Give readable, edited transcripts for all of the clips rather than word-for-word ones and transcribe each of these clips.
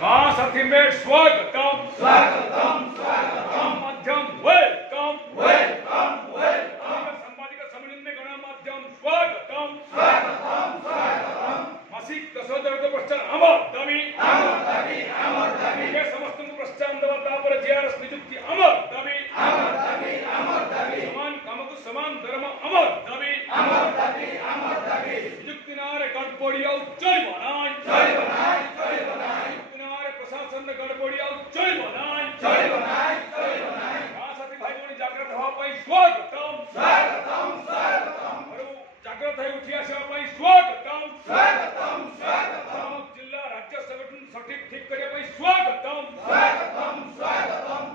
हाँ साथी में स्वागतम स्वागतम स्वागतम माध्यम वेलकम वेलकम वेलकम संवादिका सम्मेलन में गणमाध्यम स्वागतम स्वागतम स्वागतम मासिक 10,000 प्रश्न अमर दाबी अमर दाबी के समस्त प्रश्न दवा तापर जीआरएस नियुक्ति अमर दाबी समान काम को समान धर्म अमर दाबी नियुक्ति नारे गड़बड़ी आउ चलिबो नाय नियुक्ति नारे प्रशासन ने गड़बड़ी आउ चलिबो नाय साथी भाई बहन जागृत हवा पई स्वागतम और जागृत है उठी आसीबा पई स्वागतम जिला राज्य संगठन सठिक ठीक करे पई स्वागतम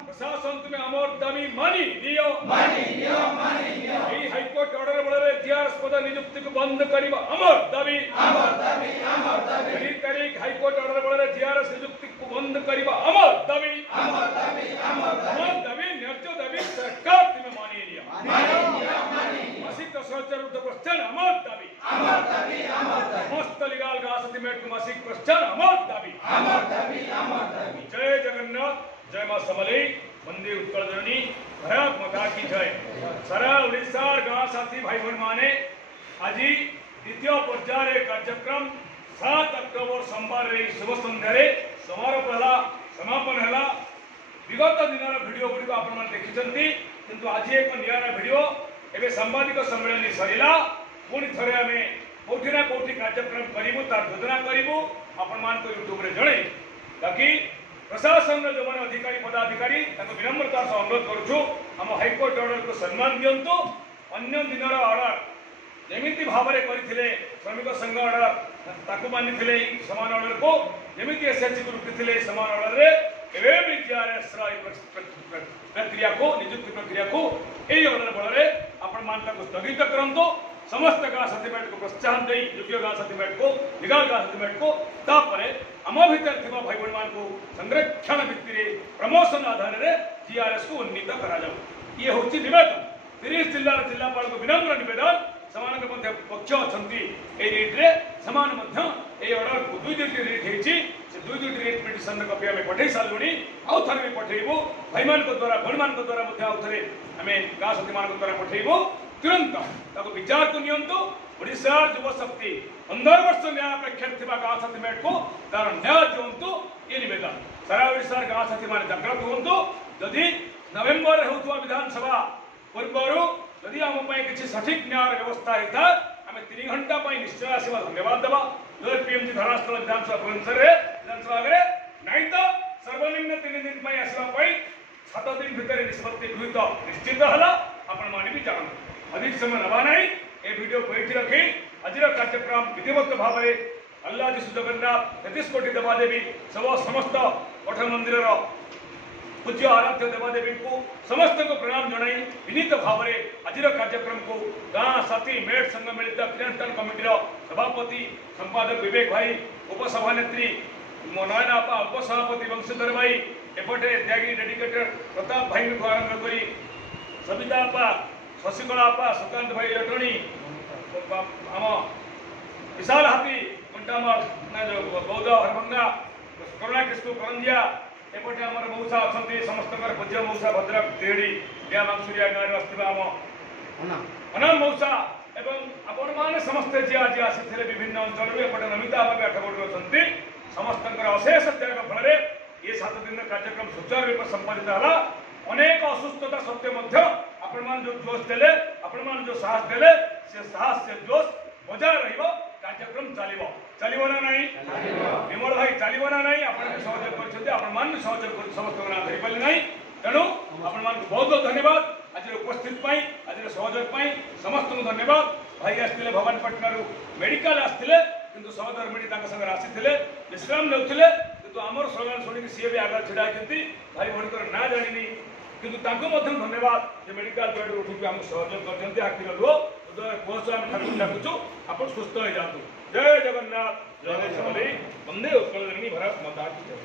प्रशासन तुम्हें अमर दाबी मानी दियो हाईकोर्ट ऑर्डर बड़े जीआरएस पद नियुक्ति को बंद करबा अमर दाबी तारीख हाईकोर्ट ऑर्डर बड़े जीआरएस नियुक्ति को बंद करबा अमर दाबी न्याय्य दाबी सरकार तुम्हें मानी दिया मासिक 10,000 प्रश्न अमर दाबी मस्त लीगल का सतिमेट मासिक प्रश्न अमर दाबी जय जगन्नाथ जय मां समले वंदे उत्कल जननी भारत माता की जय। सारा ओडिशा गाँव साथी भाई बहन माने आज द्वितीय पर्यायर कार्यक्रम 7 अक्टोबर सोमवार शुभ संध्यारे समारोह है समापन है विगत दिन भिडियो गुड़ी आप देखी किंतु आज एक निरा भिडियो एवं सांबादिक सम्मेलन सरला पुणी थे आम कौटी ना कौटी कार्यक्रम करूँ तार योजना करूँ आपण यूट्यूब जड़े बाकी प्रशासन जो मैंने अधिकारी पदाधिकारी विनम्रता से अनुरोध करुँ आम हाईकोर्ट ऑर्डर को सम्मान दिंतु अन्य दिन ऑर्डर जमी भाव में करते श्रमिक संघ ऑर्डर ताकू मानी समान ऑर्डर को जमी एसएचजी को रुकी समान ऑर्डर भी जीआरएस प्रक्रिया को नियुक्ति प्रक्रिया को यही ऑर्डर बल आपण मान स्थगित करूँ समस्त गाँ सर्टिफिकेट को प्रोत्साहन दे योग्य गाँ सर्टिफिकेट को लीगल गाँ सर्टिफिकेट को तापर आम भर थी भाई बहन मान को संरक्षण भित्ति प्रमोशन आधार में जीआरएस को उन्नीत करा ये हूँ नवेदन 30 जिलार जिलापाल को विनम्र नवेदन समान पक्ष अच्छा रिट्रे समान ऑर्डर को 2-2 रिट होती 2-2 रिट पिटिशन कॉपी आम पठे सारू आउ थे भी पठेबू भाई मान द्वारा भण मान द्वारा आउ थे आम गाँ सती मान द्वारा पठेबू तुरंत विचार को नियंतु ओडिशा युव शक्ति 15 वर्ष न्याय अपेक्षा थी गाँ सर्टिफिकेट को तार न्याय दिंतु ये नवेदन सारा ओडिशा गाँ साथी मान जागृत हूँ जदि नवेम्बर होता विधानसभा पूर्व जदि आम किसी सठिक न्याय व्यवस्था होता आम 3 घंटा निश्चय आसवा धन्यवाद देवा जो पीएमजी धरास्थल विधानसभा भुवनेश्वर विधानसभा आगे नहीं तो सर्वनिम्न 3 दिन आसवाई 7 दिन भितर निष्पत्ति गृहित निश्चित है आपण मैंने भी जानते अधिक समय नवा ना ये वीडियो को ये रखी आज कार्यक्रम विधिवत भाव में अल्लाह जी जगन्नाथ 33 कोटी देवादेवी सब समस्त मठ मंदिर पूज्य आराध्य देवादेवी को समस्त को प्रणाम जनाई विनीत भाव में आज कार्यक्रम को गाँ साथी मेट संघ मिलित क्रियानुष्ठान कमिटी सभापति संपादक विवेक भाई उपसभानेत्री नयन आपा उपसभापति वंशीधर भाई एपटे त्यागी डेडिकेटेड प्रताप भाई को आरंभ कर सबिता आपा शशिकला आपा सुकांत भाई लटणी आम विशाल हाथी कंटामर जो बौद्ध हरभंगा करुणा कृष्ण करंजिया एपटे आम मौसा अच्छा समस्त पूज्य मौसा भद्रक तेड़ी दिया मांगसुरिया गाँव आसवा आम अनंत मौसा एवं आपण मैंने समस्ते जी आज आसी विभिन्न अंचल एपटे नमिता भाव आठगढ़ अच्छा समस्त अशेष त्याग फल ये 7 दिन कार्यक्रम सुचारू रूप संपादित है अनेक असुस्थता सत्वे आपण मान जो जोश देले आपण मान जो साहस देले से साहस से जोश बजाय रहिबो कार्यक्रम चलिबो ना नहीं विमल भाई चलिबो ना नहीं आपण सहयोग करछथि आपण मान सहयोग कर समस्त ना धरि पले नहीं तेणु आपण मान को बहुत बहुत धन्यवाद आज उपस्थित पाई आज सहयोग पाई समस्त को धन्यवाद भाई आस्तिले भवानीपटना रु मेडिकल आस्तिले किंतु सहधर्मिणी तांका संग आसीथिले विश्राम नेउथिले किंतु हमर स्लोगान सुनी सी भी आगे छिड़ा होती भाई भणकर ना जानिनी किंतु तांको मध्यम धन्यवाद जे मेडिकल बेड उठी आम सहयोग करते आखिर लुह हृदय कुहस आम ठाकुर डाकुचु आप सुस्थ हो जातु जय जगन्नाथ जय समले वंदे उत्कल जननी भारत माता की जय।